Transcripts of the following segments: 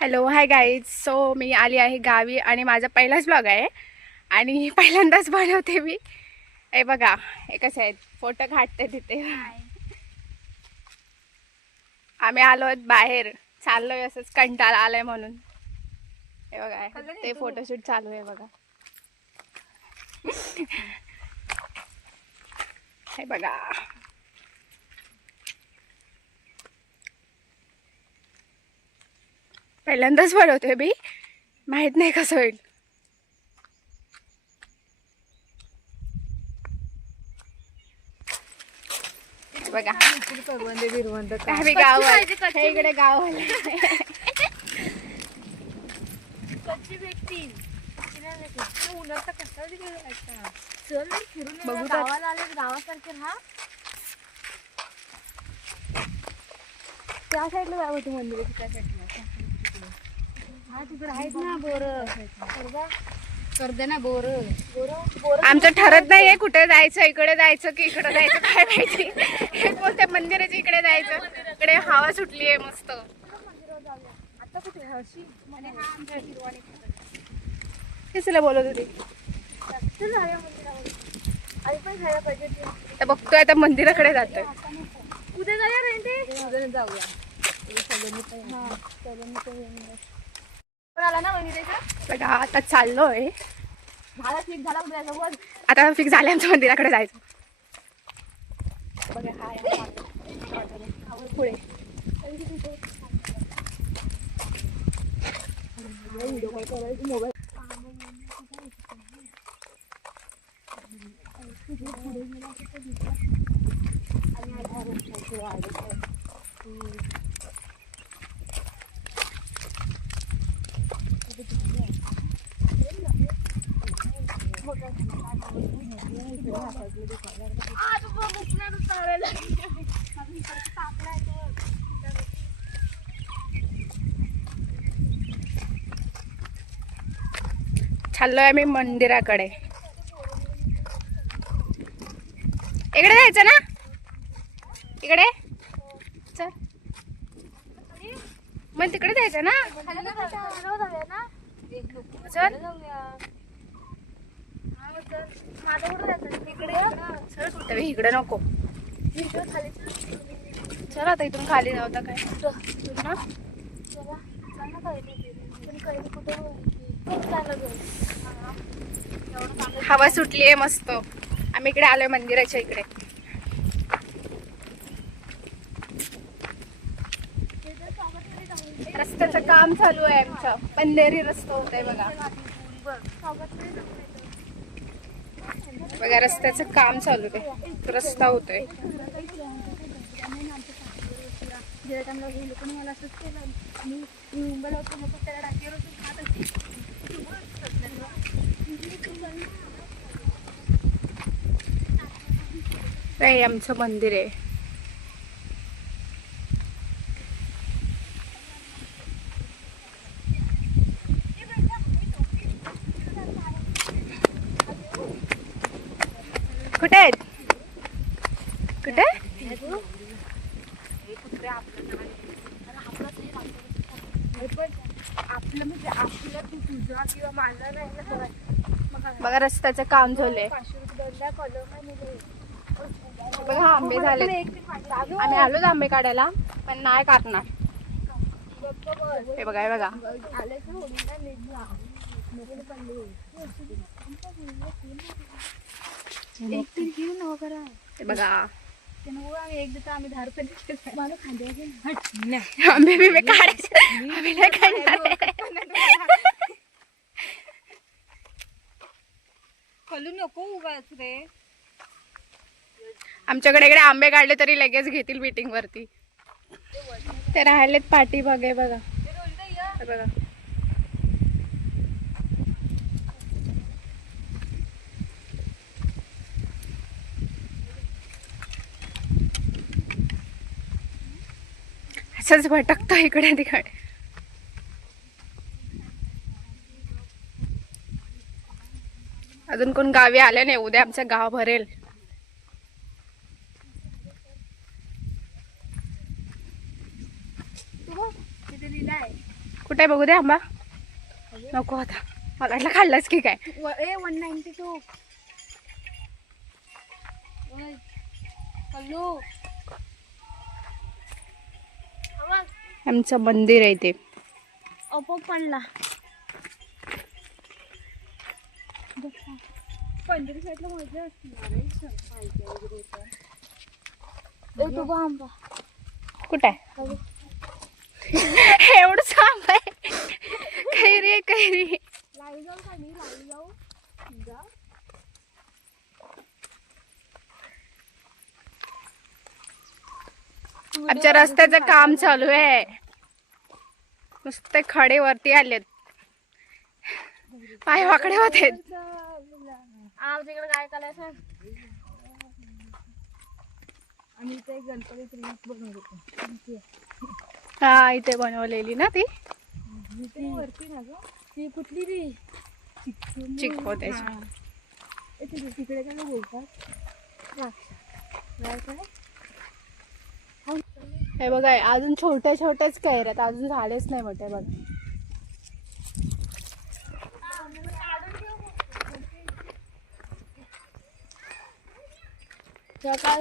Hello hi guys. So मी आली आहे गावी आणि माझा पहिलाच ब्लॉग आहे आणि पहिल्यांदाच बनवते मी. हे बघा हे कसे आहेत, फोटो काढते तिथे. आम्ही आलो आहोत बाहेर, चाललोय असंच, कंटाळा आलाय म्हणून. हे बघा ते फोटोशूट चालू आहे बघा. हे बघा पहिल्यांदाच बनवते मी, माहित नाही कसं होईल. बघा आम्ही गाव, हे इकडे गाव गावासारखे हा त्या साईडला जावं तू मंदिराची, त्या साईडला. हा तिकडे आहेत ना बोर, करदे ना बोर. आमचं ठरत नाहीये कुठे जायचं, इकडे जायचं की इकडे जायचं काय माहिती. हे बोलते मंदिराच्या इकडे जायचं, इकडे हवा सुटली आहे मस्त. आता कुठे हर्षी तिला बोलत होती आई पण खायला पाहिजे. तर बघतोय आता मंदिराकडे जातोय. उद्या जाऊया रेंटे, जाऊया आला ना बघा आता चाललोय, झाला ठीक झाला उद्या जाऊ. आता फिक्स झाले आमच्या मंदिराकडे जायचं. बघा हाय पुढे मोबाईल चाललोय आम्ही मंदिराकडे. इकडे जायचं ना, इकडे चल, मग तिकडे जायचं ना. चल इकडे नको, चल आता इथून खाली जाऊ. काय हवा सुटली आहे मस्त. आम्ही इकडे आलोय मंदिराच्या इकडे. रस्त्याचं काम चालू आहे आमचं, पंधेरी रस्ता होत आहे बघा. बघा रस्त्याचं काम चालू आहे, रस्ता होतोय. हे आमचं मंदिर आहे. कुठे आहेत, कुठे आपलं म्हणजे आपलं तू तुझा किंवा माझा नाही. बघा रस्त्याचं काम झालंय. बघा आंबे झाले, आम्ही आलोच आंबे काढायला पण नाही काढणार. हे बघा हे बघा हे बघा आंबे बिंबे काढायचे, आम्ही नाही काढणार. खालून नको उगाच रे. आमच्याकडे इकडे आंबे काढले तरी लगेच घेतील मीटिंग वरती. ते राहिलेत पाठी बघा बघा बघा. असंच भटकतो इकडे तिकडे. अजून कोण गावी आले नाही, उद्या आमचं गाव भरेल. कुठे बघू दे आंबा. नको आता, मला वाटलं खाल्लाच की काय. 192. आमचं मंदिर आहे ते. अपोप पडला. पंढरी साईडला मजा असते. तो आंबा कुठे आहे? एवढंच आंबा आहे. कैरी आहे कैरी. लाई जाऊ खाली, लाई जाऊ जा. आमच्या रस्त्याचं काम चालू आहे. नुसते खडे वरती आलेत, पाय वाकडे होते. तिकडे काय करायचं. आम्ही इथे गणपती बनवत होतो. हा इथे बनवलेली ना ती वरती ना ग, ती कुठली ती चिकपोत्याची. तिकडे काय बोलतात. हे बघा अजून छोटे छोटेच कैऱ्यात, अजून झालेच नाही मोठे बघ.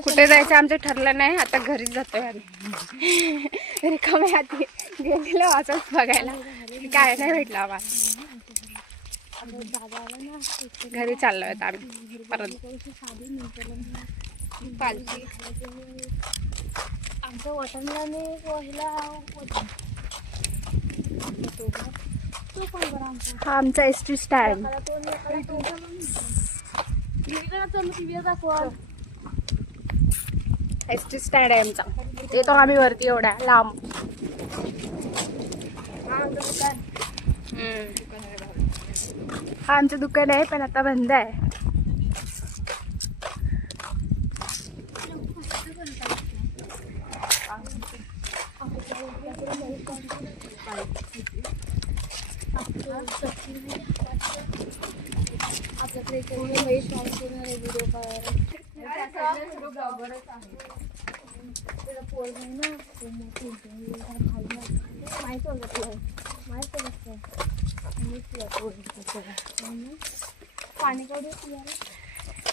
कुठे जायचं आमचं ठरलं नाही, आता घरीच जातोय आम्ही. रिकामे हाती गेलेलो असंच बघायला, काय नाही भेटलं आम्हाला. घरी चाललोय आता आम्ही परत. पालखी आमच्या वॉटरला हा आमचा एसटी स्टँड. एसटी स्टँड आहे आमचा. येतो आम्ही वरती एवढ्या लांब. हा आमचं दुकान आहे पण आता बंद आहे.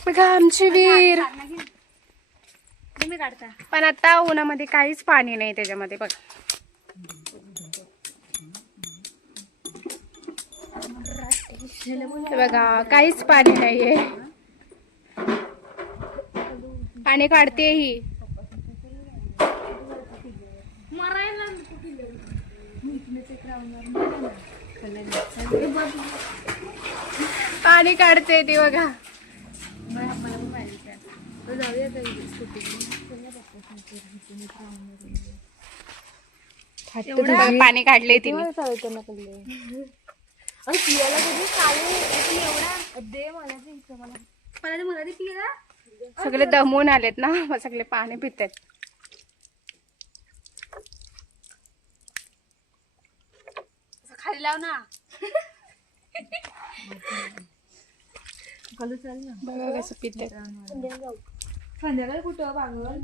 बघा आमची विहीर. तुम्ही काढता पण आता उन्हामध्ये काहीच पाणी नाही त्याच्यामध्ये बघ. बघा काहीच पाणी नाहीये. पाणी काढते ही. पाणी काढते ती बघा. पाणी काढले तिने. सगळे दमून आलेत ना, मग सगळे पाणी पितात. खाली लाव ना. बघा कसं पितात. संध्याकाळी कुठं बांगवर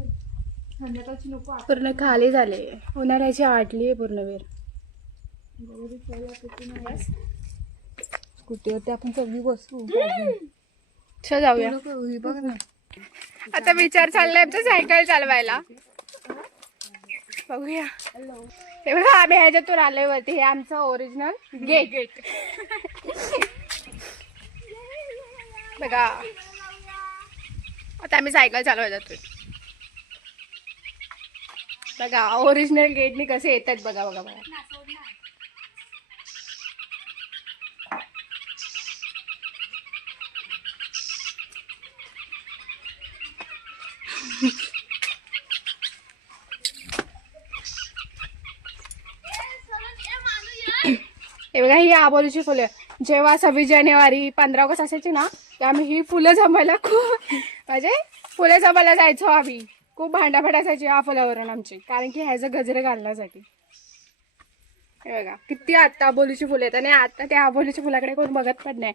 संध्याकाळची नको. पूर्ण खाली झाले. उन्हाळ्याची आटली आहे पूर्ण वेळ. स्कूटीवरती आपण सगळी बसू. चल जाऊया. बघ ना आता विचार चाललाय आमचा सायकल चालवायला. बघूया. हे बघा आम्ही ह्याच्यातून आलोय वरती. हे आमचं ओरिजिनल गेट. बघा आता आम्ही सायकल चालवायला जातोय. बघा ओरिजिनल गेटनी कसे येतात बघा बघा बघा. हे बघा ही आबोलीची फुलं. जेव्हा 26 जानेवारी 15 ऑगस्ट असायची ना, तेव्हा आम्ही ही फुलं जमायला खूप म्हणजे फुलं जमायला जायचो आम्ही. खूप भांडाफाट असायची या फुलावरून आमची, कारण की ह्याचं गजरे घालण्यासाठी. हे बघा किती आता आबोलीची फुलं आहेत. आणि आता त्या आबोलीच्या फुलाकडे कोण बघत पण नाही.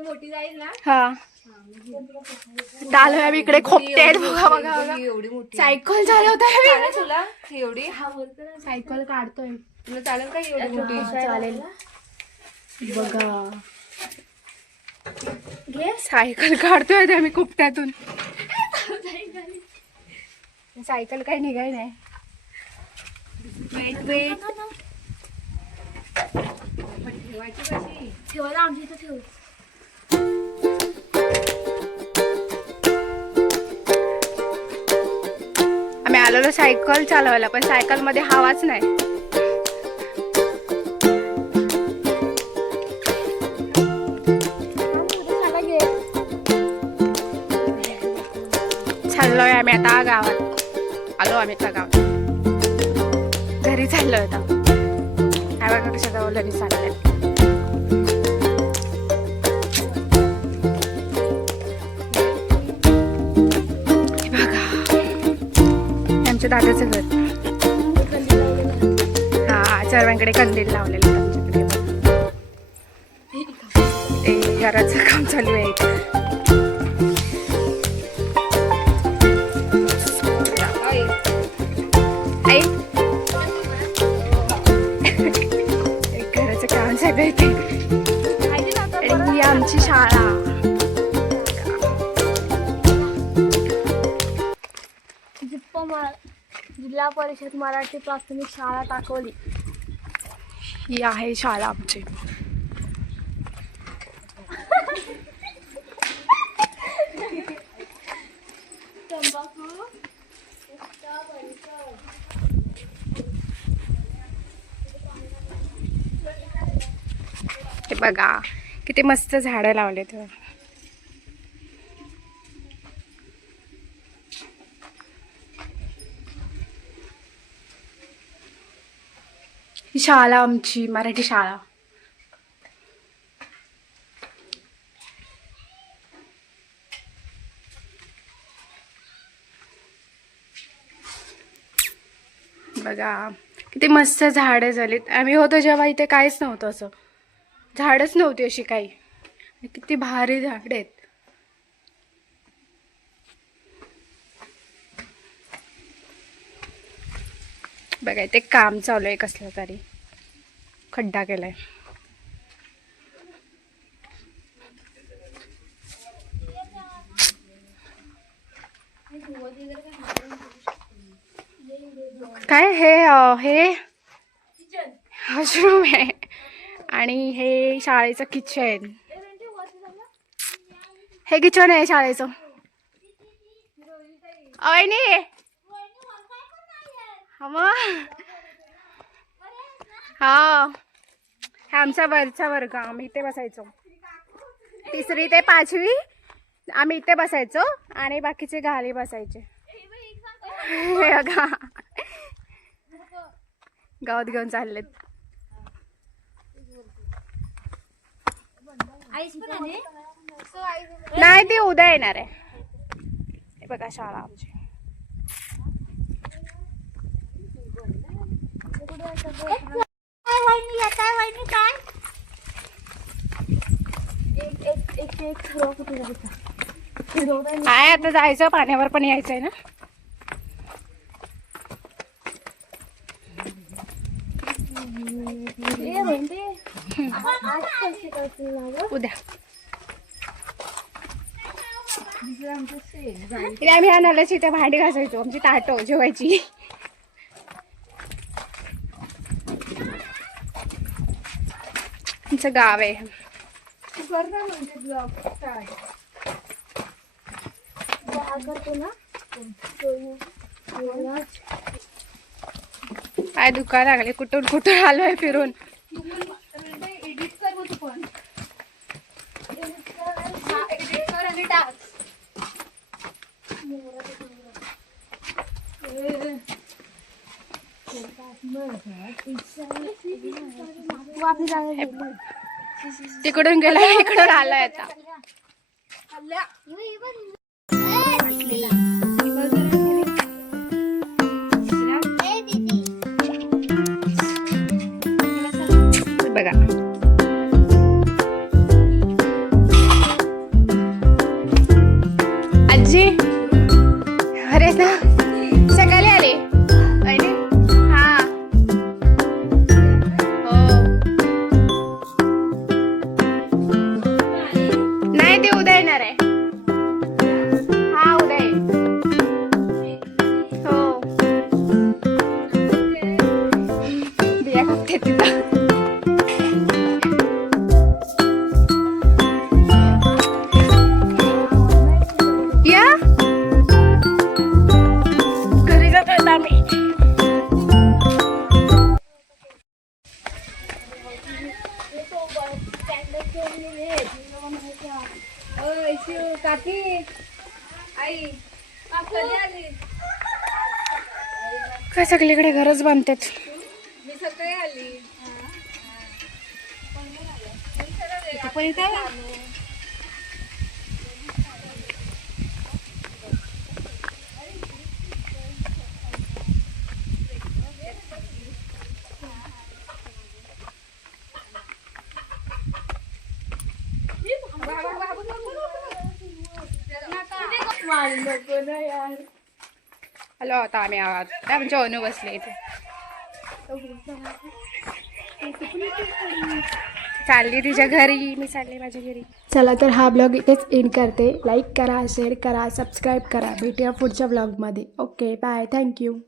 मोठी जाईल ना. हा आलोय आम्ही इकडे खोपटे आहेत बघा बघा बघा. एवढी मोठी सायकल चालवतोय चालेल तुला एवढी सायकल काढतोय तुला चालेल का एवढी मोठी चालेल बघा. सायकल काढतोय आम्ही कुपट्यातून. सायकल काही निघाय नाही. वेट वेट ठेवायची कशी ठेवायला आमच्या इथं ठेवू. आम्ही आलेलो सायकल चालवायला पण सायकल मध्ये हवाच नाही. चाललोय आम्ही आता गावात. आलो आम्ही आता गावात. घरी चाललोय आता. काय बघा कशा जवळ घरी चाललंय. बघा आमच्या दादाचं घर. हा सर्वांकडे कंदील लावलेले आमच्याकडे. ते घराचं काम चालू आहे इथे. आई घराचं काम सगळं इथे. आणि ही आमची शाळा. जिल्हा परिषद मराठी प्राथमिक शाळा टाकवली. ही आहे शाळा आमची. हे बघा किती मस्त झाडं लावलेत. ही शाळा आमची मराठी शाळा. बघा किती मस्त झाडं झालीत. आम्ही होतो जेव्हा इथे काहीच नव्हतं, असं झाडच नव्हती अशी काही. किती भारी झाड आहेत. बघा इथे काम चालू आहे कसलं तरी. खड्डा केलाय. काय हे वॉशरूम आहे आणि हे शाळेचं किचन. हे किचन आहे शाळेचं. अवयनी हा हे आमचा वरचा वर्ग. आम्ही इथे बसायचो. 3री ते 5वी आम्ही इथे बसायचो आणि बाकीचे गाली बसायचे. गावात घेऊन चाललेत. नाही ती उद्या येणार आहे. हे बघा शाळा आमची. काय आता जायचं पाण्यावर पण यायचंय ना. उद्या आम्ही आणायलाच इथे भांडी घासायचो. आमची ताटो जेवायची. आमचं गाव आहे. काय दुकान लागले. कुठून कुठून आलोय फिरून. तिकडून गेला इकडून आलोय आता. बघा काय सगळीकडे घरच बांधतात. हॅलो आता आम्ही आहोत आमच्या अनु बसले इथे. चालली तिच्या घरी, मी चालले माझ्या घरी. चला तर हा ब्लॉग इथेच एंड करते. लाईक करा, शेअर करा, सबस्क्राईब करा. भेटूया पुढच्या ब्लॉगमध्ये. Okay bye, thank you.